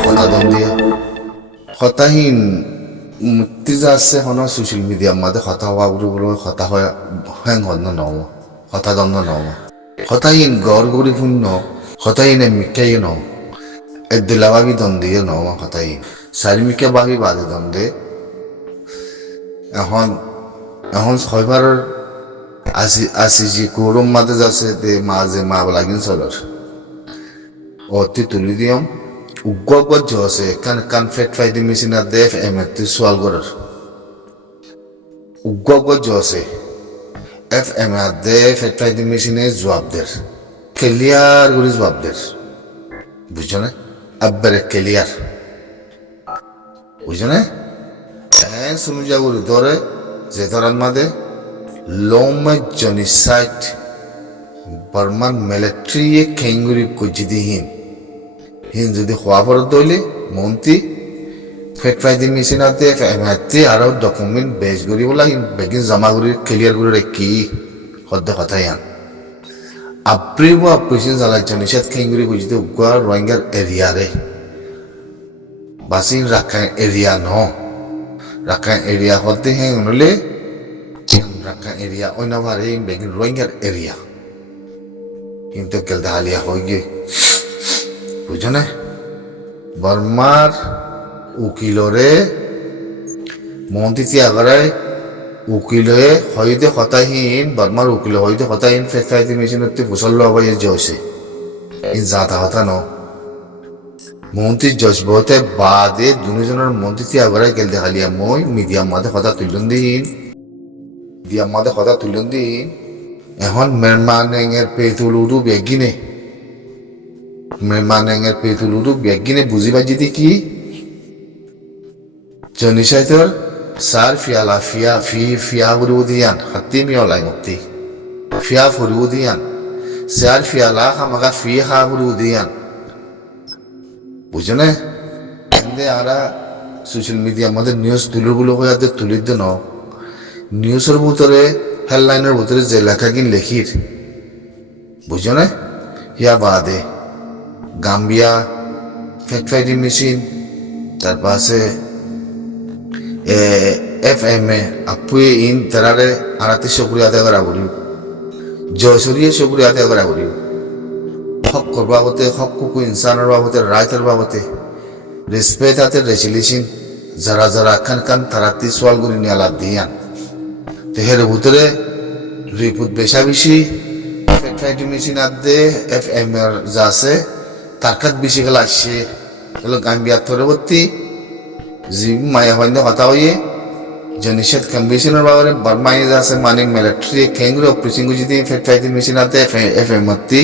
কথা দন দিয়া কথাহীন মুক্তি যাচ্ছে হন সোশ্যাল মিডিয়ার মধ্যে কথা হওয়া বলে কথা হয় হ্যাং হন নব কথা দন নব কথাহীন গড় গড়ি শূন্য কথাহীনে মিকাই ন এক দিলাবাবি দন দিয়ে নব কথাহীন চারিমিকা বাবি বাদে দন দে এখন এখন ছয়বার আসি যে গরম মাঝে যাচ্ছে দে মাঝে মা লাগিন চলার অতি তুলি দিয়ম উগ্র জছে কান ফেট ফাইদি মেশিন আর দেফ এমএতি সোয়াল করার উগ্র জছে এফ এম আর দে ফেট ফাইদি মেশিনে জবাবদের ক্লিয়ার করে জবাবদের বুঝছো না আব্বারে ক্লিয়ার বুঝছো না হ্যাঁ শুনু যাগুলি ধরে যে ধরার মাঝে লোমে জনিসাইট বর্মান মিলিটারি খেঙ্গুরি কুজিদিহীন হিন যদি খোয়া পড়ত দইলে মন্ত্রী ফেট ফাইদি মেশিন আছে এমআইটি আরো ডকুমেন্ট বেজ করি বলা বেগিন জমা করি ক্লিয়ার করে রেখি সদ্য কথা ইয়ান আপ্রিব অপারেশন চালাইছে নিষেধ খেঙ্গুরি কুজিতে উগুয়া রোহিঙ্গার এরিয়ারে বাসিন রাখাইন এরিয়া ন রাখাইন এরিয়া হতে হ্যাঁ হলে রাখাইন এরিয়া অন্য ভারে বেগিন রোহিঙ্গার এরিয়া কিন্তু কেলতে হালিয়া হয়ে গিয়ে বুঝছো না বর্মার উকিলরে মন্ত্রী ত্যাগরায় উকিলে হইতে হতাহীন বর্মার উকিল হইতে হতাহীন ফেসফাইতি মেশিনতে ফুসল লবাই জয়সে ইন জাতা হতা ন মন্ত্রী জজবতে বাদে দুজনের মন্ত্রী ত্যাগরায় গেল দেখালিয়া মই মিডিয়াম মাঝে কথা তুলন দিন মিডিয়াম মাঝে কথা তুলন দিন এখন মেরমানের পেতুলুরু বেগিনে মেরমানের পেতুলুরু বেগিনে বুঝি বাজি দি কি জনিসাইতর সার ফিয়ালা ফিয়া ফুরিউদিয়ান হাতি মিয়লাই মুক্তি ফিয়া ফুরিউদিয়ান সার ফিয়ালা খামাকা ফি হা ফুরিউদিয়ান বুঝছো না এন্দে আরা সোশ্যাল মিডিয়ার মধ্যে নিউজ তুলুগুলো হয়ে তুলির দেন নিউজের ভিতরে হেডলাইনের ভিতরে যে লেখা কিন লেখির বুঝছো না ইয়া বাদে গাম্বিয়া ফেট ফাইটিং মেশিন তারপর আছে এফ এম এ আপুয়ে ইন তারারে আরাতে সকুরি আদায় করা করি জয়সরিয়ে সকুরি আদায় করা করি হকর বাবতে হক কুকু ইনসানের বাবতে রাইতের বাবতে রেসপেক্ট হাতে রেসিলিশন যারা যারা খান তারাতি সোয়াল করি নিয়ে আলাপ দিয়ান তেহের ভিতরে রিপুত বেশা বেশি ফেট ফাইটিং মেশিন আদে এফ এম এর যা আছে তারকাত বেশি গেল আসছে হলো গাম্বিয়ার পরবর্তী জি মায়া হইন্দ কথা হইয়ে জনিষেধ কমিশনের বাবরে বর্মাই যা আছে মানে মিলিটারি কেন্দ্র অপারেশন গুজিতে ফেট ফাইটিং মেশিন আদে এফ এম মতি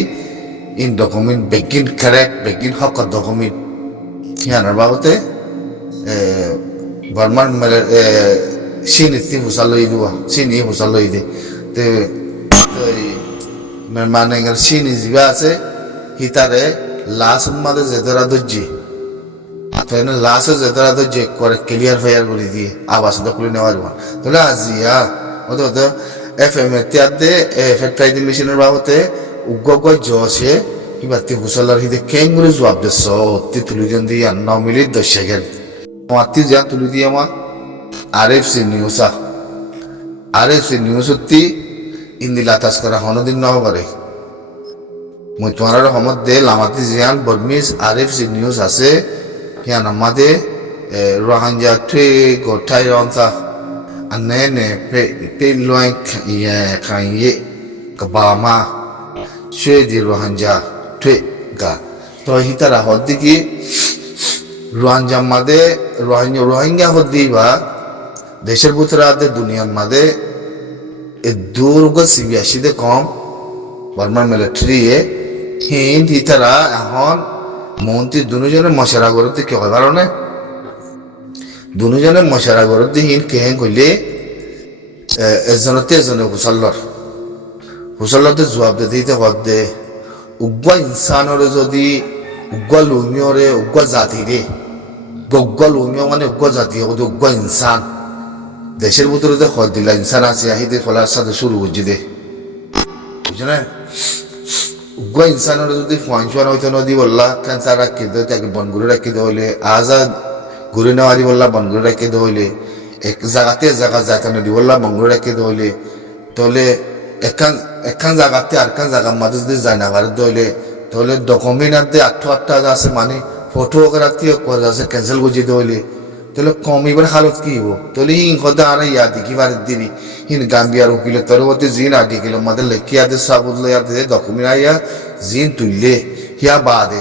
ইন ডকুমেন্ট বেগিন কারেক্ট বেগিন হক ডকুমেন্ট ইয়ানার বাবতে বর্মার সিনিতি হুসাল লই দিব সিনি হুসাল লই দে তে মানে সিনি জিবা আছে হিতারে লাশ মাদে যেতরা দজ্জি তাহলে লাশে যেতরা দজ্জি করে ক্লিয়ার ফায়ার করে দিয়ে আবাস দখলে নেওয়ার পর তাহলে আজিয়া ওতো তো এফ এম এর তিয়াদে ফেট ফাইটিং মেশিনের বাবতে উগ্র জসে কিবাতি হুসালার হিদে কেঙ্গুরে জবাব দেশ অতি তুলি দিন দিয়ে 9 মিনিট 10 সেকেন্ড মাতি যা তুলি দিয়ে আমার আরএফসি নিউজ হতি ইন্দিলা তাস করা হনদিন ন করে মই তোমার সমত দে লামাতি জিয়ান বর্মিস আরএফসি নিউজ আছে হিয়ান আমাদে রোহিঙ্গা ট্রে গোটাই রন্তা আনে পে লোয় ইয়ে খাইয়ে কবামা শে দি রোহিঙ্গা ট্রে গা তো হিতারা হদ্দিকি রোহিঙ্গা মাদে রোহিঙ্গা হদ্দিবা দেশের ভিতরে আদে দুনিয়ার মাঝে এ দুর্গ সিবিআসিতে কম বর্মার মিলিটারি হিন্দ ইতারা এখন মন্ত্রী দুজনের মশারা করতে কি হয় কারণে দুজনের মশারা করতে হিন্দ কেহে কইলে এজনে হুসাল্লতে জবাব দিতে হদ্দে উগ্র ইনসানের যদি উগ্র লুমিয়রে উগ্র জাতি রে উগ্র লুমিয় মানে উগ্র জাতি উগ্র ইনসান দেশের ভিতরে যে খর দিলা ইনসান আছে আহিদের ফলার সাথে শুরু বুঝি দে বুঝছো না উগ্র ইনসানের যদি পঞ্চান হইতে নদী বললা ক্যান্সার রাখি দে তাকে বনগুড়ি রাখি দে হইলে আজাদ ঘুরে নেওয়ারি বললা বনগুড়ি রাখি দে হইলে এক জায়গাতে জায়গা যাইতে নদী বললা বনগুড়ি রাখি দে হইলে তাহলে একখান জায়গাতে আরেকখান জায়গার মাঝে যদি যায় না ভারত দইলে তাহলে ডকুমেন্ট আনতে আটটা আছে মানে ফটো রাখতে আছে ক্যান্সেল করছি দইলে তাহলে কমিবার হালত কি হবো তাহলে হিং হতে আর ইয়া দেখি বারের দিনই হিন গাম্বিয়ার উকিলে তোর মধ্যে জিন আটি কিলো মাদের লেখিয়া দে সাবুদ লইয়া দে ডকুমেন্ট আইয়া জিন তুললে হিয়া বাদে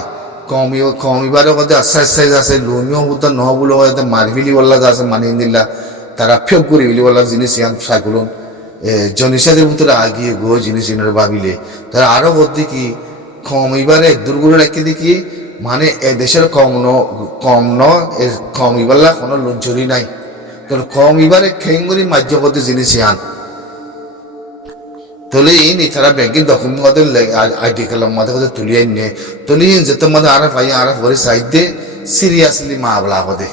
কমিবারে মধ্যে আস্তে আস্তে আছে লোমিও বুদ্ধ নহবুলো মারবিলি বললা আছে মানি দিল্লা তারা ফেক করি বিলি বললা জিনিস ইয়ান সাইকুলন জনিসাদের ভিতরে আগিয়ে গো জিনিস ইনার ভাবিলে তারা আরো বলতে কি কমিবারে দুর্গুলো রেখে দেখি মানে এ দেশের কমিবাল্লা কোনো লঞ্চরি নাই তোর কমিবারে খেঙ্গুরি মাঝ্য করতে জিনিস আন তোলে ইন তারা ব্যাংকের ডকুমেন্ট মধ্যে আইডি কালাম মধ্যে তুলিয়ে নিয়ে তোলে ইন যেত মধ্যে আর ভাই আর ভরে সাইড দে সিরিয়াসলি মামলা হদে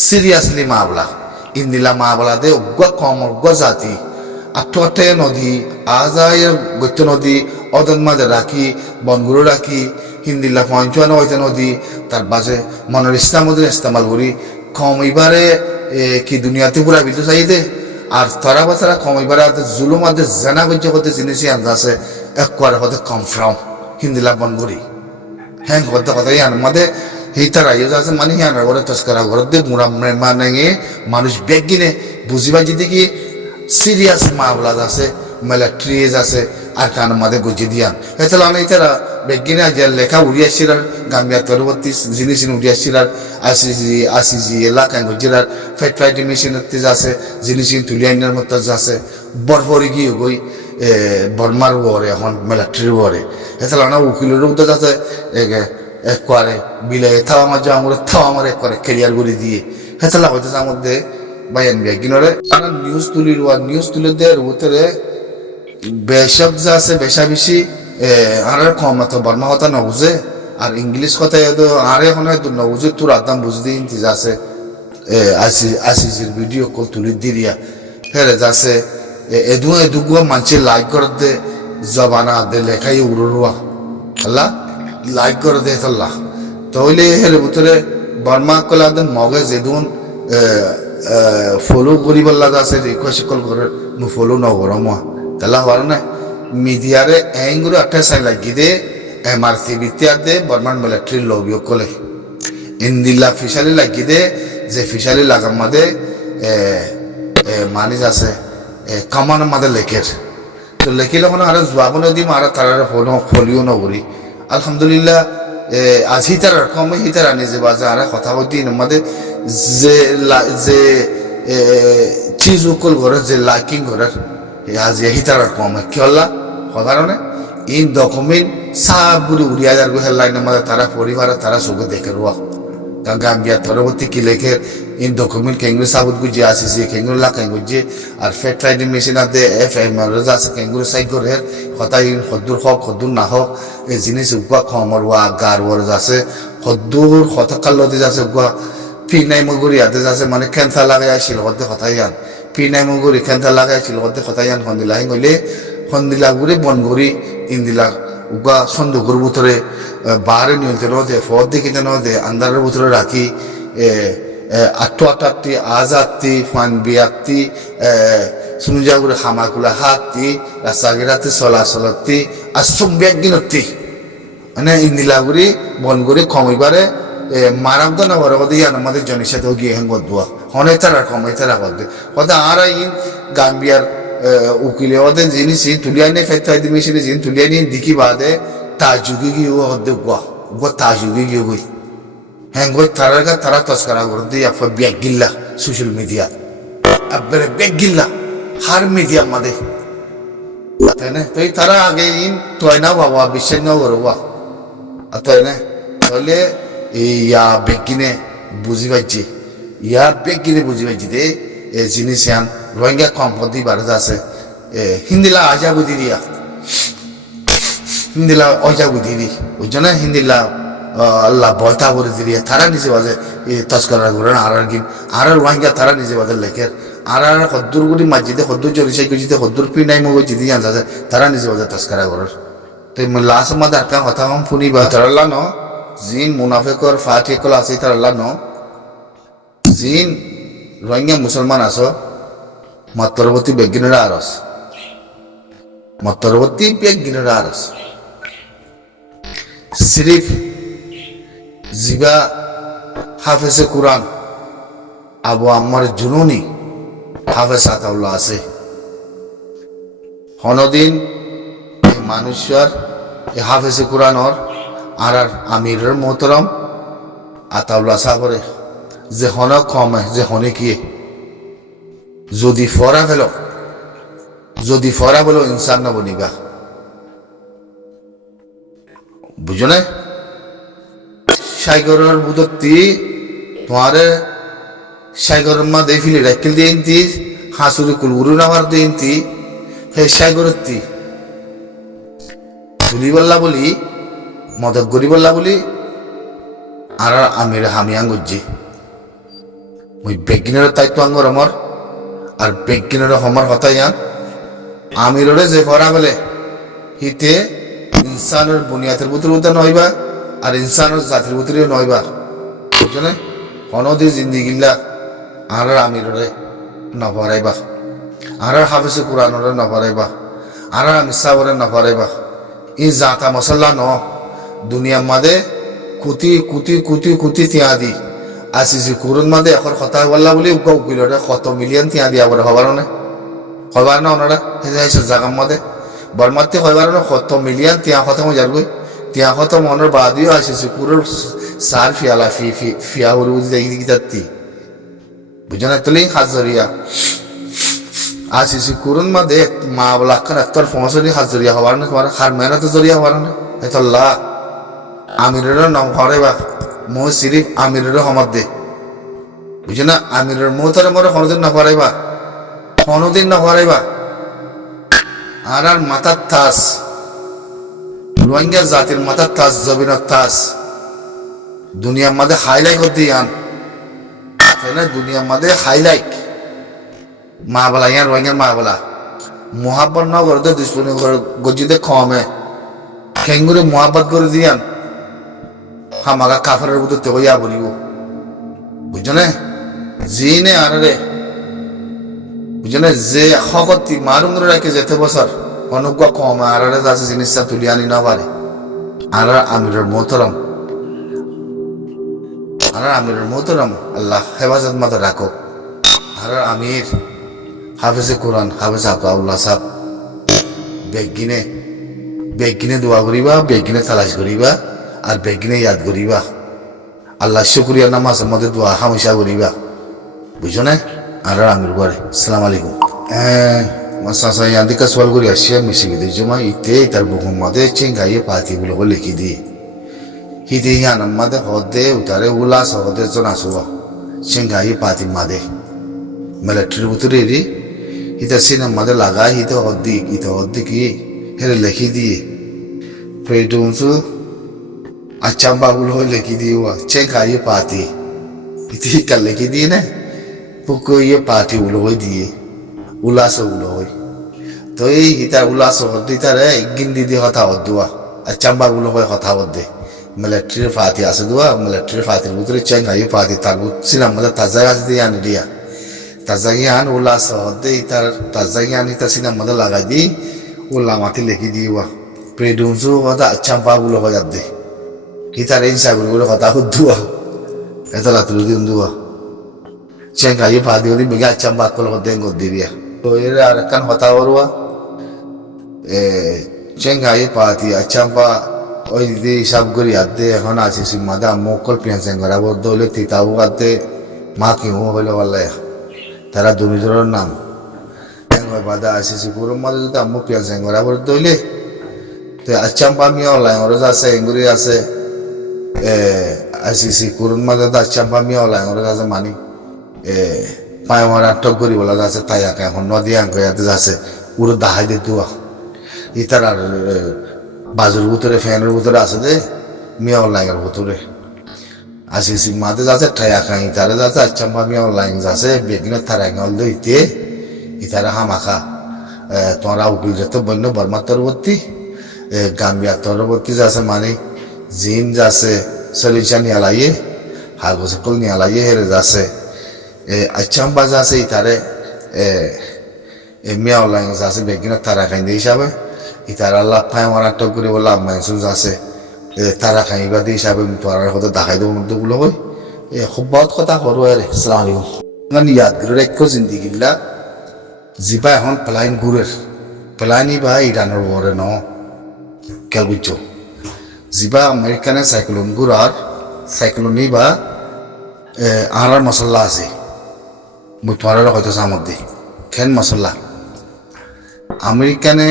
সিরিয়াসলি মামলা ইন্দিলা মামলা দে উগ্র কম উগ্র জাতি আটে নদী আজায় গৈত্য নদী অদন মাঝে রাখি বনগুলো রাখি হিন্দিল্লা পঞ্চান্ন হইতে নদী তার বাজে মনের ইসলামদের ইস্তেমাল করি কমিবারে কি দুনিয়াতে পুরা বিদ্যুৎ চাইদে আর তারা বা তারা কমিবারে জুলুম আদে জানা গজ্য হতে জিনিসই আন্দাজে একবার হতে কনফার্ম হিন্দিল্লা বনগুড়ি হ্যাঁ হতে কথাই আন মাদে হিতার আইও আছে মানে হিয়ান ঘরে তস্করা ঘর দিয়ে মুড়া মানে মানুষ বেগ কিনে বুঝিবা যদি কি সিরিয়াস মামলা আছে মিলিটারিজ আছে আর কান মাঝে গুজি দিয়ান এতলা অনেক তারা বেগিনা যে লেখা উড়িয়ে আসছিলার গাম্বিয়া পরবর্তী জিনিস উড়িয়ে আসছিলার আসিজি এলাকায় গুজিরার ফ্রাইডি মেশিন আছে জিনিস তুলিয়ে আইনার মতো আছে বরফরি গিয়ে গই বর্মার ওরে এখন মিলিটারির ওরে এতলা না উকিলের উদ্যোগ আছে একবারে বিলে থাও আমার যা আমার একবারে ক্যারিয়ার করে দিয়ে এতলা হইতেছে আমার মধ্যে বাইন বেগিনরে নিউজ তুলে দেওয়ার ভিতরে বেশক যা আছে বেশা বেশি আর কম তো বর্মা কথা নবুঝে আর ইংলিশ কথাই আর এখন হয়তো নবুঝে তোর আদাম বুঝতে ইন্তিজ আছে আসিজির ভিডিও কল তুলি দিয়া ফেরে যাচ্ছে এদুগুয়া মানছে লাইক করে দে জবানা দে লেখাই উড়ুয়া আল্লাহ লাইক করে দে আল্লাহ তাহলে হের ভিতরে বর্মা কলা মগে যেদুন ফলো করিবার লাগা আছে রিকোয়েস্ট কল করে মু ফলো নগর মা তালা হওয়ার না মিডিয়ারে এঙ্গুলো একটা সাই লাগি দে এমআরসি বিত্যার দে বর্মান মিলিটারি লবিও কলে ইন্দিল্লা ফিশারি লাগি দে যে ফিশারি লাগার মাঝে মানিস আছে কামানের মাঝে লেখের তো লেখিলে কোনো আর জবাবও দিম আর তারা ফলিও নগরি আলহামদুলিল্লাহ আজ হিতার কম হিতার আনি যে বাজে আর কথা বলতে আমাদের যে যে চিজ উকল ঘরের যে লাইকিং ঘরের আজ হিতার কম কি হল্লা কারণে ইন ডকুমেন্ট সাব গুলি উড়িয়া যার হেডলাইন আমাদের তারা পরিবারে তারা চোখে দেখে রোয়া গাম্বিয়া পরবর্তী কি লেখে ইন ডকুমেন্ট কেঙ্গুরি সাবুত গুজি আসিছে কেঙ্গুরি লাকাই গুজি আর ফেক ট্রাইডিং মেশিন আদে এফ এম আছে কেঙ্গুরি সাইড করে কথা ইন খদ্দুর হক খদ্দুর না হোক এই জিনিস উগুয়া খমর ওয়া গার ওর আছে খদ্দুর কথা কাল্লতে আছে উগুয়া পিনাই মগুরি আদে আছে মানে ক্যান্সার লাগাই আসছিল হতে কথা ইয়ান পিনাই মগুরি ক্যান্সার লাগাই আসছিল হতে কথা ইয়ান খন্দিলা হিং হইলে খন্দিলা গুড়ি বনগুড়ি ইন্দিলা উগা সন্দুকুর ভিতরে বাহারে নিয়ন্ত্রণ দে ফদ দিকে যেন দে আন্দারের ভিতরে রাখি আটটি আজাতি ফান বিয়াতি সুনুজাগুড়ে খামাকুলা হাতি রাস্তাগিরাতে চলাচলতি আর সম্ব্যাগ গিনতি মানে ইন্দিলাগুড়ি বনগুড়ি কমিবারে মারাম তো না বড় কথা ইয়ান আমাদের জনের সাথেও গিয়ে হেঙ্গ দোয়া হনে তারা কমাই তারা করতে কথা আর ইন গাম্বিয়ার উকিলে ওদের জিনিস তুলিয়া নিয়ে ফেরতে হয় মেশিনে জিনিস তুলিয়া নিয়ে দিকি বাদে তাজুগি গিয়ে ওদের গোয়া তাজুগি গিয়ে গই হ্যাঁ গই তারা তস্করা করে দিয়ে আপনার ব্যাগ গিল্লা সোশ্যাল মিডিয়া আপনার ব্যাগ গিল্লা হার মিডিয়া আমাদের তাই না তো তারা আগে ইন তয় না বাবা বিশ্বাস না করবা তাই না তাহলে ইয়া ব্যাগ কিনে বুঝি পাইছি ইয়া ব্যাগ কিনে বুঝি পাইছি দে জিনিস আন রোহিঙ্গা কম্পতি বারো আছে হিন্দিলা আজা বুদ্ধি দিয়া হিন্দিলা অজা বুদ্ধি দি ওই জন্য হিন্দিলা আল্লাহ বয়তা করে দিয়ে তারা নিজে বাজে তস্করা করেন আর রোহিঙ্গা তারা নিজে বাজে লেখের আর হদ্দুর গুলি মাঝিতে হদ্দুর জরিসাই গজিতে হদ্দুর পিনাই মগজ জিদি জানতে তারা নিজে বাজে তস্করা করার তো লাস্ট মধ্যে একটা কথা কম শুনিবা তারাল্লা ন জিন মুনাফেকর ফাটিকল আছে তারাল্লা ন জিন রোহিঙ্গা মুসলমান আছো মতরবর্তী বেগিনেরা আরস মতরবর্তী বেগিনেরা আরস সিরিফ জিবা হাফেজে কুরআন আবু আম্মার জুনুনি হাফেজ আতাউল্লাহ আছে হনদিন মানুষের হাফেজে কুরআনর আর আমিরের মোহতরম আতাউল্লাহ সাহরে যে হন কমে যে হনে কি যদি ফরা ফেলো ইনসান না বনিবা বুঝো না সাইগরের বুদত্তি তোমারে সাইগরের মা দিয়ে ফিলে রাখিল দিয়ে ইনতি হাসুরি কুলগুরু নামার দিয়ে ইনতি হে সাইগরত্তি তুলি বললা বলি মদত গরি বললা বলি আর আমির হামিয়াং গুজি ওই বেগিনের দায়িত্ব আঙ্গর আমার আর বেগিনের হমার হতাই আন আমিরে যে ফরা বলে হিতে ইনসানের বুনিয়াদের ভিতরে নইবা আর ইনসানের জাতির ভিতরে নইবা বুঝলে হনদি জিন্দিগিল্লা আর আমিরে নভরাইবা আর হাফেজে কুরআনরে নভরাইবা আর মিসাবরে নভরাইবা ই জাতা মশলা ন দুনিয়া মাদে কুতি কুতি কুতি কুতি তিয়াদি আসিসি কুরআন মাদে এখন কথা বললা বলি উকিলরে কত মিলিয়ন তিয়াদি আবার হবার না হবার না ওনারা হেসে জাগাম মাদে বরমাতে হবার না কত মিলিয়ন তিয়া খতম যারগই তিয়া খতম মনের বাদিও আসিসি কুরআন সার ফিয়ালা ফিয়া হলু দেখি কিতাতি বুঝনা তুলি হাজরিয়া আসিসি কুরআন মাদে মা বলা কার আত্তর ফসলি হাজরিয়া হবার না তোমার হার মেহনত জরিয়া হবার না এতল্লাহ আমিরের নাম হরাইবা মো সিরিফ আমিরের হমত দে বুঝো না আমিরের মোহতারে মরে কোনোদিন না হরাইবা কোনোদিন না হরাইবা আর মাথার তাস রোহিঙ্গা জাতির মাথার তাস জবিনের তাস দুনিয়ার মাঝে হাইলাইট করতে আন তাই না দুনিয়ার মাঝে হাইলাইট মা বলা ইয়ান রোহিঙ্গার মা বলা মোহাব্বত না করে দুশ্মনী করে গজিতে কমে খেঙ্গুরে মোহাব্বত করে দিয়ান হামাকা কাফারের ভিতর তো হইয়া বলিব বুঝছো না জিনে আর রে বুঝছো না যে হকতি মারুঙ্গরে রাখে যেতে বছর অনুজ্ঞা কম আর আছে জিনিসটা তুলি আনি না পারে আর আমিরের মোহতরম আল্লাহ হেফাজত মতো রাখো আর আমির হাফেজে কোরআন হাফেজ আতাউল্লাহ সাহেব বেগিনে দোয়া করিবা বেগিনে তালাশ করিবা আর বেগিনে ইয়াদ করিবা আল্লাহ শুকরিয়া নামাজের মধ্যে দোয়া হামেশা করিবা বুঝছো না আর আমির ঘরে আসসালামু আলাইকুম সাসা ইয়াদিকা সোয়াল করি আসিয়া মিশি গিয়ে জমা ইতে তার বুকুর মধ্যে চেঙ্গাইয়ে পাতিগুলো লিখি দিয়ে হিদে ইয়ানার মাদে হদে উতারে উল্লাস হদে জন আসুয়া চেঙ্গাইয়ে পাতি মাদে মিলিটারির ভিতরে এরি হিতা সিনেমার মাদে লাগাই হিতে হদ্দি কি হেরে লিখি দিয়ে প্রেডুমসু আচ্ছা বাবুল হয়ে লিখি দিয়ে চেঙ্গাইয়ে পাতি ইতি হিকা লিখি দিয়ে না পুকো ইয়ে পাতি উলো হয়ে দিয়ে উল্লাস উলো হয়ে তো এই হিতা উল্লাস হদ্দি তারে গিন্দি দিয়ে হতা হদ্দুয়া আচ্ছা বাবুল হয়ে হতা হদ্দে মিলিটারির ফাতি আছে দোয়া মিলিটারির ফাতির ভিতরে চেঙ্গাইয়ে পাতি তার সিনেমার মাদে তাজা গাছ দিয়ে আনি দিয়া তাজাগিয়ান উল্লা সহদে ইতার তাজাগিয়ান ইতা সিনেমার মধ্যে লাগাই দি উল্লা মাটি লিখি দিওয়া প্রেডুমসু কথা আচ্ছা পাবুলো হয়ে দে ইতার এই সাগুলো কথা হুদুয়া এতলা তুলি দিন দুয়া চেঙ্গাইয়ে পাতি হলি মেঘা আচ্ছা বাদ করলে দেন গদ দিয়া তো এর আর কান হতা ওরুয়া চেঙ্গাইয়ে পাতি আচ্ছা পা ওই দিদি হিসাব করি আদে এখন আছে সিমাদা মোকল পেন্সেন করা বদলে তিতাও আদে মা কি হইলে বলে তারা দুর্নীতির নাম বাধা আসিছি পুরো মাঝে যদি আম্মু পেঁয়াজ এঙ্গরা করে দইলে তো আচ্ছাম্পা মিয়া অনলাইন ওরা আছে এঙ্গুরি আছে আসিছি কুরুন মাঝে তো আচ্ছাম্পা মিয়া অনলাইন ওরা আছে মানি পায়ে মারা টক করি বলা আছে তাই আঁকা এখন নদী আঁক ইয়াতে আছে পুরো দাহাই দে তুয়া ইতার আর বাজুর ভিতরে ফ্যানের ভিতরে আছে যে মিয়া অনলাইনের ভিতরে আসিছি মাঝে যাচ্ছে ঠাই আঁকা ইতারে যাচ্ছে আচ্ছাম্পা মিয়া অনলাইন যাচ্ছে বেগিনে তার এঙ্গল দিতে ইতারা হামাখা তোমরা উকিল যেত বন্য বর্মাত্তরবর্তী গাম্বিয়া তরবর্তী যাচ্ছে মানে জিন যাচ্ছে সলিউশন নিয়ালাইয়ে হাগো সকল নিয়ালাইয়ে হেরে যাচ্ছে আচ্ছাম্বা যাচ্ছে ইতারে মিয়াও লাইন যাচ্ছে বেগিনা তারা খাইন্দে হিসাবে ইতার আল্লাহ ফাই আমার নাটক করে বলে আম্মাইসুল যাচ্ছে তারা খাইবাদি হিসাবে তোরার কথা দেখাই দেবো মধ্যগুলো হয় খুব বহুত কথা সৰু আরে আসসালামু আলাইকুম ইয়াদ করে রেখো জিন্দিগিল্লা জিবা এখন প্লাইন ঘুরের প্লাইনি বা ইরানের বরে ন কেল বুঝছো জিবা আমেরিকানে সাইক্লোন ঘুরার সাইক্লোনি বা আহার মশলা আছে মুই তোমার হয়তো সামত দি খেন মশলা আমেরিকানে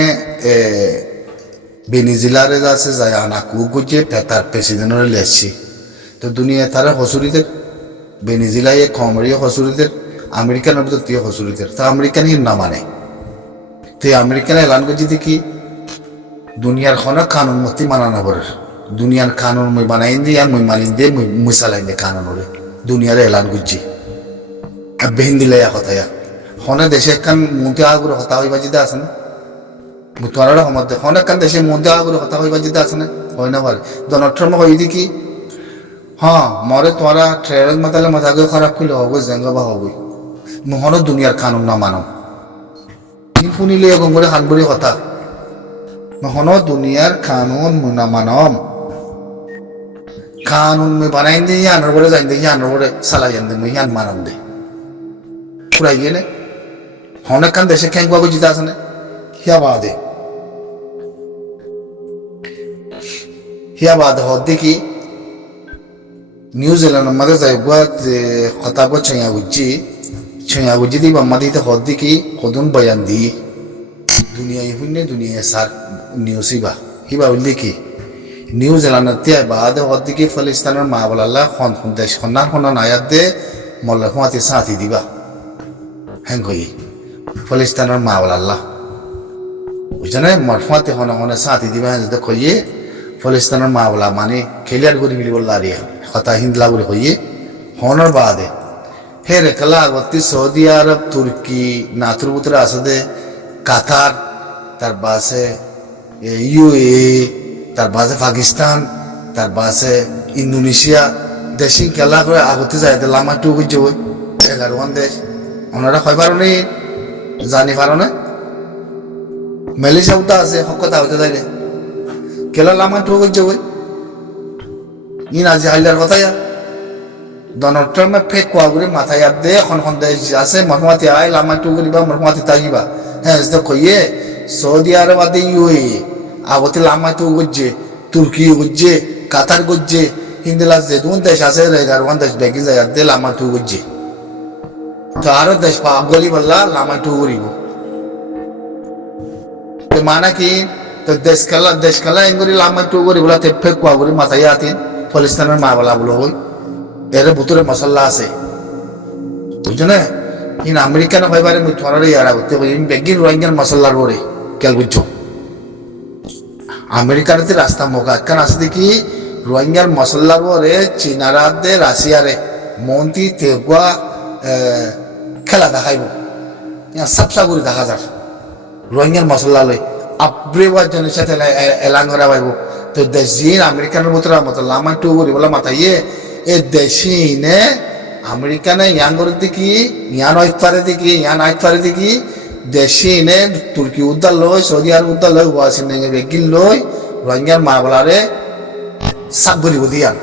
বেনিজিলারে যাচ্ছে যায় আনাকু গুজে তার প্রেসিডেন্টরে লেসছি তো দুনিয়া তারা হসুরিদের বেনিজিলাইয়ে কমরিয়ে হসুরিদের আমেরিকানের ভিতর তুই হসুরিদের তা আমেরিকান না মানে তুই আমেরিকান এলান করছি দেখি দুনিয়ার খনা কানুন মতি মানানা পড়ে দুনিয়ার কানুন মই বানাই দিয়ে আর মই মানিন দিয়ে মই চালাই দিয়ে কানুন ওরে দুনিয়ার এলান করছি বেহিন দিলে কথা খনে দেশে একখান মন্ত্রী আগুরে হতা হইবা যেতে আছে না তোমার মধ্যে অনেক কান দেশে মন্ত্রী আগুরে হতা হইবা যেতে আছে না হয় না পারে জনঠর্ম হই দেখি হ্যাঁ মরে তোরা ট্রেনের মাতালে মাথাকে খারাপ করলে হবে জেঙ্গা বা হবে মহন দুনিয়ার কানুন না মানব শুনিলে এরকম করে হানবুড়ি কথা মহন দুনিয়ার কানুন না মানব কানুন মই বানাই দিয়ে আনার পরে যাই দিয়ে আনার পরে চালাই আন দে মই আন মানব দে ফুরাই গিয়ে নে অনেক কান দেশে খেঙ্গুয়া বুঝিতে আছে না হিয়া বাদে হদ দেখি নিউজিল্যান্ড মাঝে যাইবা হতাব ছয়া গুজি দিব মাদিতে হদ দেখি কদুন বয়ান দি দুনিয়ায় শূন্য দুনিয়ায় সার নিউজিবা হিবা বললি কি নিউজিল্যান্ডের তিয়াই বাদে হদ দেখি ফলিস্তানের মা বলাল্লা দেশ সন্ন্যার সন্ন্যান আয়াত দে মল্লা খুঁয়াতে সাঁতি দিবা হ্যাঁ কই ফলিস্তানের মা বলাল্লা বুঝছে মরফুয়াতে হনে হনে সাঁতি দিবা যদি কইয়ে ফলিস্তানের মা বলা মানে খেলিয়ার করি মিলি বললা রে কথা হিন্দলা বলে কইয়ে হনর বাদে ফের একলা আগতি সৌদি আরব তুর্কি নাতুর বুতরে আছে দে কাতার তার বাসে ইউএ তার বাসে পাকিস্তান তার বাসে ইন্দোনেশিয়া দেশি খেলা করে আগতে যায় লামা টু বুঝছে ওই 11 দেশ ওনারা হয় পারো নেই জানি পারো না মালয়েশিয়া আছে হকতা হতে যাই কেলা লামা টু বুঝছে ওই ইন আজি হাইলার কথা ডোনাল্ড ট্রাম্পে ফেক কোয়া করে মাথায় দে এখন দেশ আছে মরমাতি আয় লামা টু করিবা মরমাতি তাগিবা হ্যাঁ কইয়ে সৌদি আরব আদে ইউএ আগতে লামা টু গুজছে তুর্কি গুজছে কাতার গুজছে হিন্দিলা যে দুন দেশ আছে 11 দেশ বেগি যায় দে লামা টু গুজছে তো আরো দেশ পা গলি বললা লামা টু করিব তো মানা কি তো দেশ খেলা এঙ্গুরি লামা টু করি বলা তে ফেক কোয়া করে মাথায় আতিন ফলিস্তানের মা বলা বলো হই এর ভিতরে মশলা আছে বুঝছো না ইন আমেরিকান হইবারে মুই থরারে ইয়ারা করতে বলি বেগিন রোহিঙ্গার মশলার পরে কেল বুঝছো আমেরিকাতে রাস্তা মোকা কারণ আছে দেখি রোহিঙ্গার মশলার পরে চীনারা দে রাশিয়ারে মন্ত্রী তেগুয়া খেলা দেখাইব সাপসা করে দেখা যাক রোহিঙ্গার মশলা লই আব্রে জনের সাথে এলাঙ্গরা পাইব তো দেশিন আমেরিকানের মতো মতো লামা টু করি বলে মাথাইয়ে এ দেশিনে আমেরিকানে ইয়ান করে দেখি ইয়ান আইত পারে দেখি ইয়ান আইত পারে দেখি দেশিনে তুর্কি উদ্ধার লই সৌদি আরব উদ্ধার লই ওয়াশিংটন বেগিন লই রোহিঙ্গার মা বলারে সাপ গরিব দিয়ান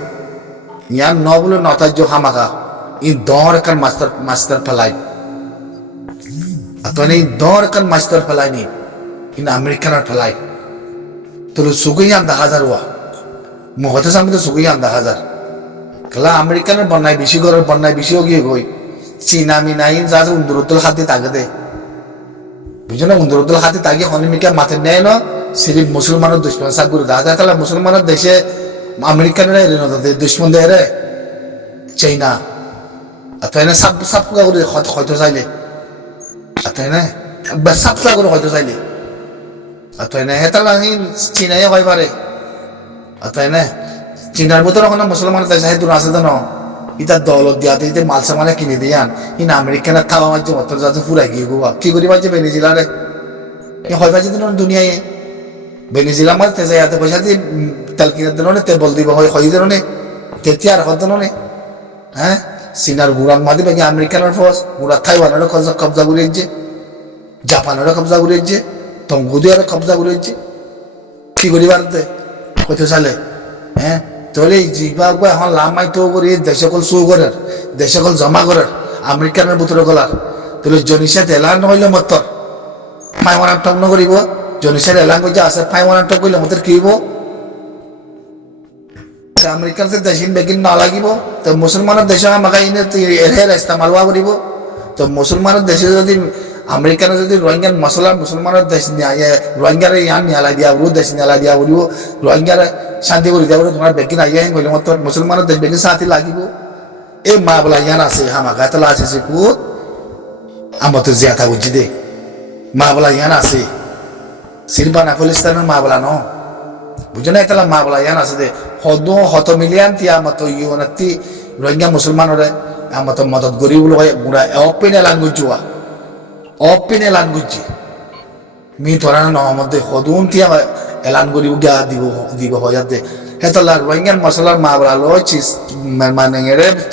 ইয়ান ন বলে নতাজ্য হামাকা ই দর কান মাস্টার ফেলাই আতনে দর কান মাস্টার ফেলাই নি ইন আমেরিকানার ফেলাই তো সুগিয়ান 10,000 ওয়া মহতে সামনে তো সুগিয়ান 10,000 খেলা আমেরিকানের বন্যায় বেশি ঘরের বন্যায় বেশিও গিয়ে গই চীনা মিনাই যা উন্দরুদ্দুল হাতে তাকে দে বুঝছো না উন্দরুদ্দুল হাতে তাকে অনিমিকা মাথে নেয় না সিরিপ মুসলমানের দুশ্মন সাপ করে দেখা যায় তাহলে মুসলমানের দেশে আমেরিকানের দুশ্মন দেয় রে চাইনা আর তাই না সাপ সাপ করে হয়তো চাইলে আর তাই না সাপ করে হয়তো চাইলে আর তাই না হেতালা চীনাই হয় পারে আর তাই না চীনার ভিতরে কোনো মুসলমান দেশ দূর আছে তো ইটা দৌলত দিয়াতে ইতে মাল সামানে কিনে দিয়ান ইন আমেরিকানের খাওয়া মাঝে অত যাতে ফুরাই গিয়ে গোয়া কি করি মাঝে বেনিজিলারে হয় বাজে দুনিয়ায় ভেনিজুয়েলা মাঝে তেজে এত পয়সা দিয়ে তেল কিনে দিল নে তেল দিব হয় হয়ে দিল নে তেতিয়া আর হতো নে হ্যাঁ চীনার গুড়ান মাদি বাকি আমেরিকানের ফস গুড়া থাইওয়ানের কবজা করিয়েছে জাপানের কবজা করিয়েছে তঙ্গুদিয়ার কবজা করিয়েছে কি করি ভারতে কইতে চালে হ্যাঁ তাহলে এই জিবা এখন লামাই তো করি দেশ সকল শো করার দেশ সকল জমা করার আমেরিকানের ভিতরে গলার তাহলে জনিসা এলান হইলে মতর ফাইওয়ান টক নকরিব জনিসার এলান কইছে আছে ফাইওয়ান টক কইলে মতর কি হইব আমেরিকান দেশিন বেগিন না লাগিব তো মুসলমানের দেশে আমাকে ইনে এর ইস্তেমাল করিব তো মুসলমানের দেশে যদি আমেরিকানে যদি রোহিঙ্গার মশলা মুসলমানের দেশ রোহিঙ্গার ইয়ান নিয়ালা দিয়া বলব দেশ নিয়ালা দিয়া বলিব রোহিঙ্গার শান্তি করে দিয়া বলে তোমার বেগিন আইয়া কইলে মত মুসলমানের দেশ বেগিন সাথে লাগিব এই মা বলা ইয়ান আছে হামাকা তলা আছে যে কুত আমার তো জিয়া থাকুছি দে মা বলা ইয়ান আছে সিরবানা ফলিস্তানের মা বলা ন বুঝো না এটা মা বলা ইয়ান আছে দে হত মিলিয়ন তিয়া মতো ইউনাতি রোহিঙ্গা মুসলমানরে আমার তো মদত গরিব লোক গুড়া অপিনে লাঙ্গুজুয়া অপিনে লাঙ্গুজি মি তোরা নহমদে হদুন তিয়া এলান গরিব গা দিব হয়াতে হেতলা রোহিঙ্গার মশলার মা বলা লো মানে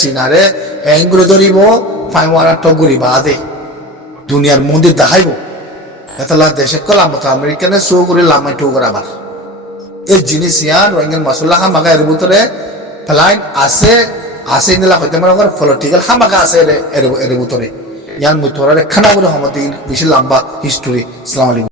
চিনারে এঙ্গুলো ধরিব ফাইওয়ারা টগরি বাদে দুনিয়ার মন্দির দেখাইব হেতলা দেশে কলাম তো আমেরিকানে শো করে লামাই টু করাবার এই জিনিস ইয়ান রোহিঙ্গার মশলা হামাকা এর ভিতরে ফ্লাইট আছে নিলা হইতে মনে কর পলিটিক্যাল হামাকা আছে এর ভিতরে ইয়ান মুতরারে খানা করে হমতে বেশি লম্বা হিস্টোরি। আসসালামু আলাইকুম।